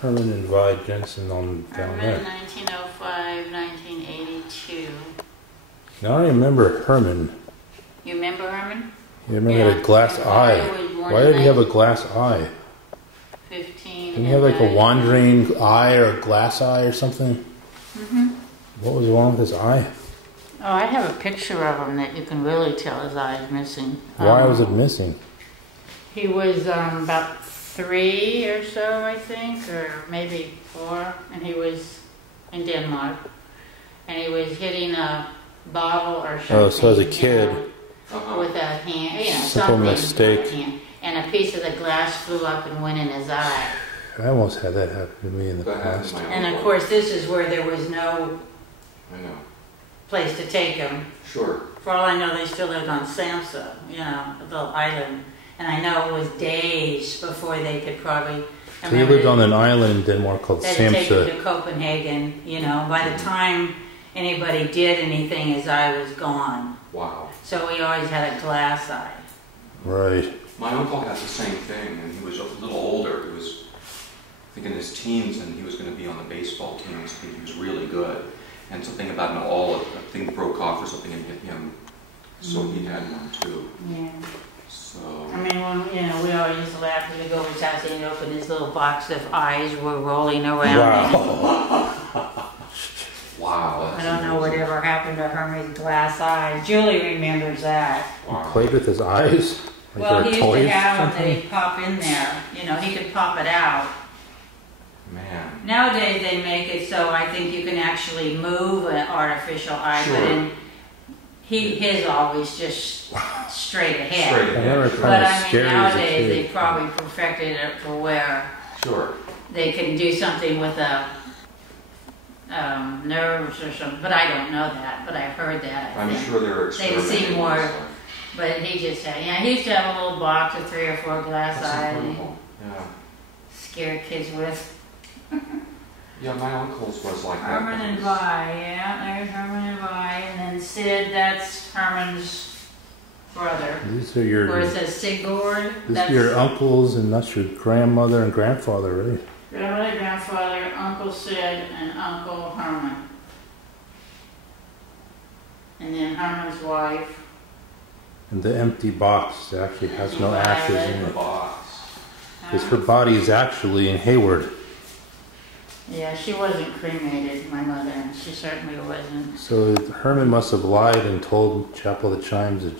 Herman and Vi Jensen on down Herman, there. 1905, 1982. Now I remember Herman. You remember Herman? You remember that glass and eye. Vi was born Why in did he have a glass eye? 15. Didn't he have like a wandering eye or a glass eye or something? Mm-hmm. What was wrong with his eye? Oh, I have a picture of him that you can really tell his eye is missing. Why was it missing? He was about 3 or so, I think, or maybe 4, and he was in Denmark, and he was hitting a bottle or something. Oh, so as a kid. With a hand, Simple something mistake. with a hand, and a piece of the glass flew up and went in his eye. I almost had that happen to me in the past. And of course, this is where there was no place to take him. Sure. For all I know, they still lived on Samsa, a little island. And I know it was days before they could probably... So he lived on an island in Denmark called They had to take him Samsa. to Copenhagen, By the time anybody did anything, his eye was gone. Wow. So he always had a glass eye. Right. My uncle had the same thing, and he was a little older. He was, I think, in his teens, and he was going to be on the baseball team. I think he was really good. And something about a thing broke off or something and hit him. So he had one too. Yeah. So. I mean, when, we always used to laugh when we go over his house and he'd open his little box of eyes were rolling around. Wow. Wow. I don't know whatever happened to Herman's glass eyes. Julie remembers that. Wow. He played with his eyes? Like Well, he they're used toys to or have them that something? he'd pop in there. He could pop it out. Man. Nowadays they make it so I think you can actually move an artificial eye, Sure. but his always just straight ahead. Straight I ahead. never Sure. found But it I mean, scary as a nowadays kid. they probably perfected it to where Sure. they can do something with a nerves or something. But I don't know that. But I've heard that. I I'm think. sure they're They experimenting. see more. with stuff. But he just had, he used to have a little box of 3 or 4 glass That's eyes and incredible. Yeah. scare kids with. Yeah, my uncle's was like that. Herman and Vi, there's Herman and Vi, and then Sid, that's Herman's brother. These are Where it your, says Sigurd, these that's are your uncles and that's your grandmother and grandfather, right? grandmother, grandfather, Uncle Sid, and Uncle Herman. And then Herman's wife. And the empty box actually has no Violet. ashes in In the it. box. Because her body is actually in Hayward. Yeah, she wasn't cremated, my mother, and she certainly wasn't. So Herman must have lied and told Chapel of the Chimes that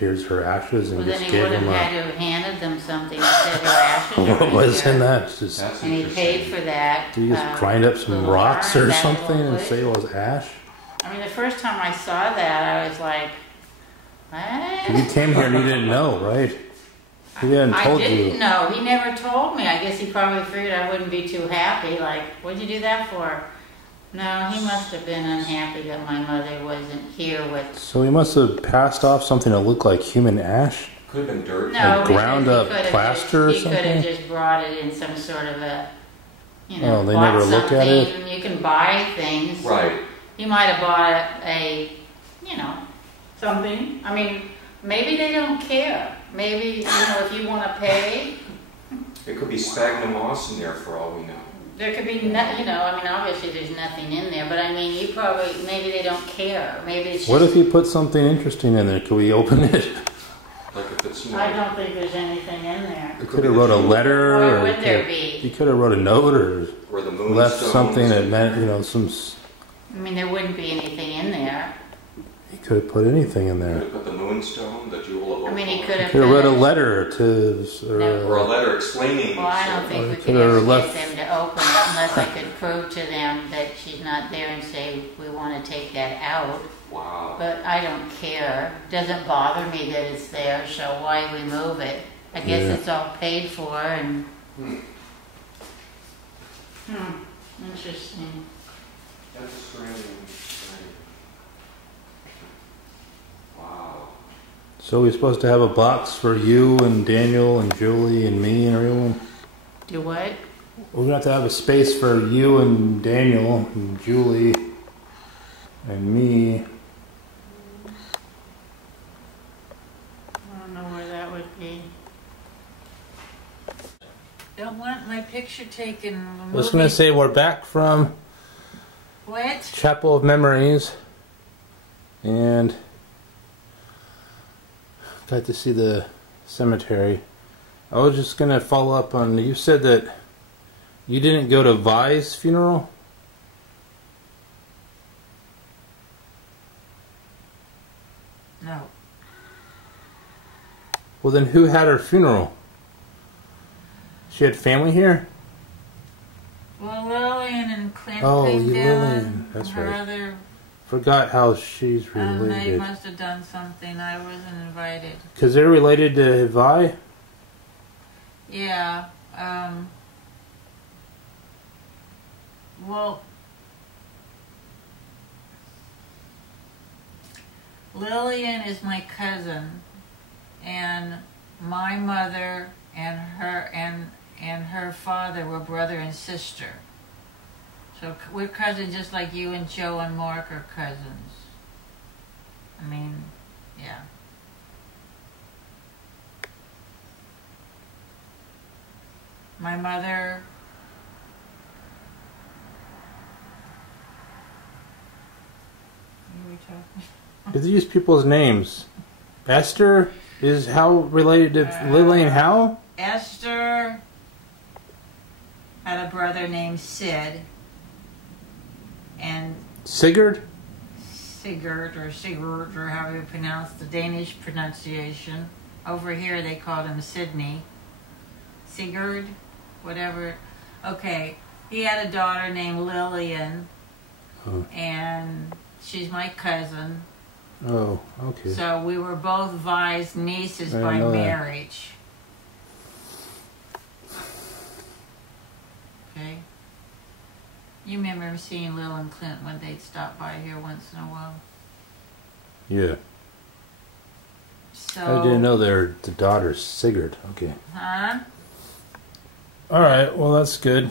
here's her ashes and Well, then just he gave would have him had to have handed them something that said her ashes are what was here. in that? Just, That's And he paid interesting. for that. did he just grind up some little rocks urn, or that something little and wood. say it was ash? I mean, the first time I saw that, I was like, what? You came here and you didn't know, right? He hadn't told I didn't you. know. He never told me. I guess he probably figured I wouldn't be too happy. Like, what'd you do that for? No, he must have been unhappy that my mother wasn't here with... So he must have passed off something that looked like human ash? Could have been dirt. No, Like ground because up he could have plaster or just, He could something? have just brought it in some sort of a, Oh, they bought never look at it? something. You can buy things. Right. You might have bought a, something. I mean, maybe they don't care. Maybe, if you want to pay, It could be sphagnum moss in there for all we know. there could be, obviously there's nothing in there, but I mean, maybe they don't care. Maybe it's just... What if he put something interesting in there? Could we open it? Like if it's, I don't think there's anything in there. He could have wrote a letter. Why or would he there could- be? He could have wrote a note or or the moonstones. left something that meant, some... I mean, there wouldn't be anything in there. He could have put anything in Could there. have put the moonstone, the jewel of I mean, he Opal. could have... Could have wrote a put- letter to... Or a letter explaining. Well, I don't Or think he we could could have ever left- get them to open it unless I could prove to them that she's not there and say, we want to take that out. Wow. But I don't care. Doesn't bother me that it's there, so why remove it? I guess Yeah. it's all paid for and... Hmm. Interesting. That's strange. Wow. So we're supposed to have a box for you and Daniel and Julie and me and everyone? Do what? We're going to have a space for you and Daniel and Julie and me. I don't know where that would be. don't want my picture taken. I was going to say we're back from What? Chapel of Memories. And got to see the cemetery. I was just going to follow up on, you said that you didn't go to Vi's funeral? No. Well, then who had her funeral? She had family here? Well, Lillian and Clint Oh, came down. Lillian. That's her right. other, Forgot how she's they related. must have done something. I wasn't invited. Because they're related to Vi? Yeah. Well, Lillian is my cousin, and my mother and her father were brother and sister. So we're cousins, just like you and Joe and Mark are cousins. I mean, yeah. My mother. What are we talking? They use people's names. Esther is how related to Lillian Howe? Esther had a brother named Sid, and Sigurd? Sigurd or however you pronounce the Danish pronunciation. Over here they called him Sydney. Sigurd, whatever. Okay, he had a daughter named Lillian, and she's my cousin. Oh, okay. So we were both Vi's nieces I by know that. marriage. Okay. You remember seeing Lil and Clint when they'd stop by here once in a while? Yeah. So. I didn't know they're the daughter's Sigurd. Okay. Huh? Alright, well that's good.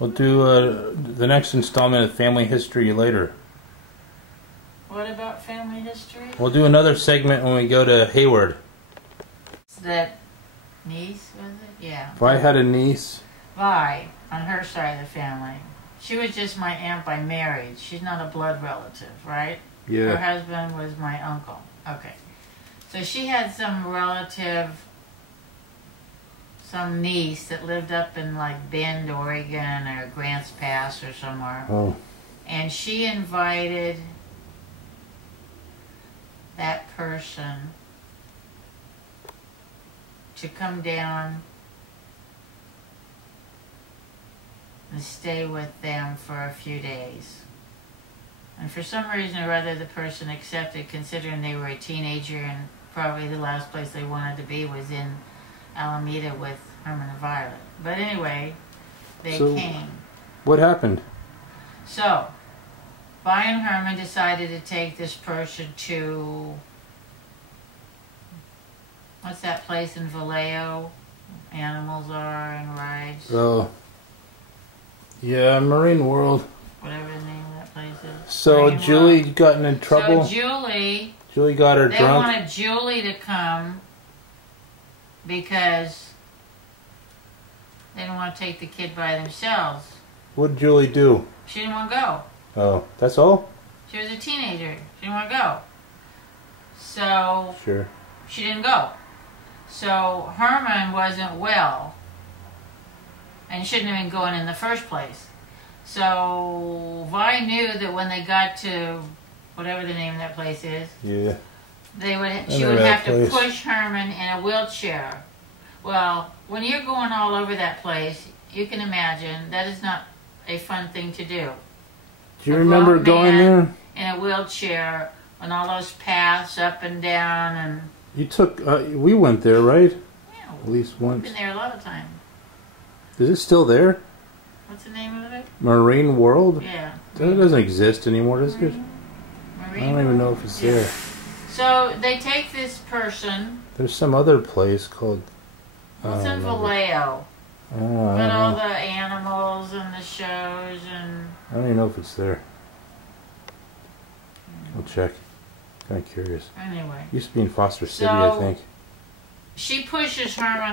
We'll do the next installment of Family History later. What about family history? We'll do another segment when we go to Hayward. That niece, was it? Yeah. Vi had a niece. Vi, on her side of the family. She was just my aunt by marriage. She's not a blood relative, right? Her Yeah. husband was my uncle. Okay. So she had some relative, some niece that lived up in like Bend, Oregon or Grants Pass or somewhere. Oh. And she invited that person to come down and stay with them for a few days. And for some reason or other, the person accepted, considering they were a teenager and probably the last place they wanted to be was in Alameda with Herman and Violet. But anyway, they came. What happened? So, Vi and Herman decided to take this person to, what's that place in Vallejo? Animals are and rides. Oh. Yeah, Marine World. Whatever the name of that place is. So Marine Julie World. got in trouble? So Julie got her they drunk? wanted Julie to come because they didn't want to take the kid by themselves. What'd Julie do? She didn't want to go. Oh, that's all? She was a teenager. She didn't want to go. So Sure. she didn't go. So Herman wasn't well and shouldn't have been going in the first place. So Vi knew that when they got to whatever the name of that place is, Yeah. she would have to push Herman in a wheelchair. Well, when you're going all over that place, you can imagine that is not a fun thing to do. Do you remember going there? In a wheelchair on all those paths up and down and... You took, we went there, right? Yeah, At least we've once. been there a lot of times. Is it still there? What's the name of it? Marine World? Yeah. That doesn't exist anymore, does it? I don't even know if it's there. So they take this person. There's some other place called... Well, it's in Vallejo. I Got all don't the know. animals and the shows and... I don't even know if it's there. I'll check. Kind of curious. Anyway. Used to be in Foster City, I So- think. She pushes Herman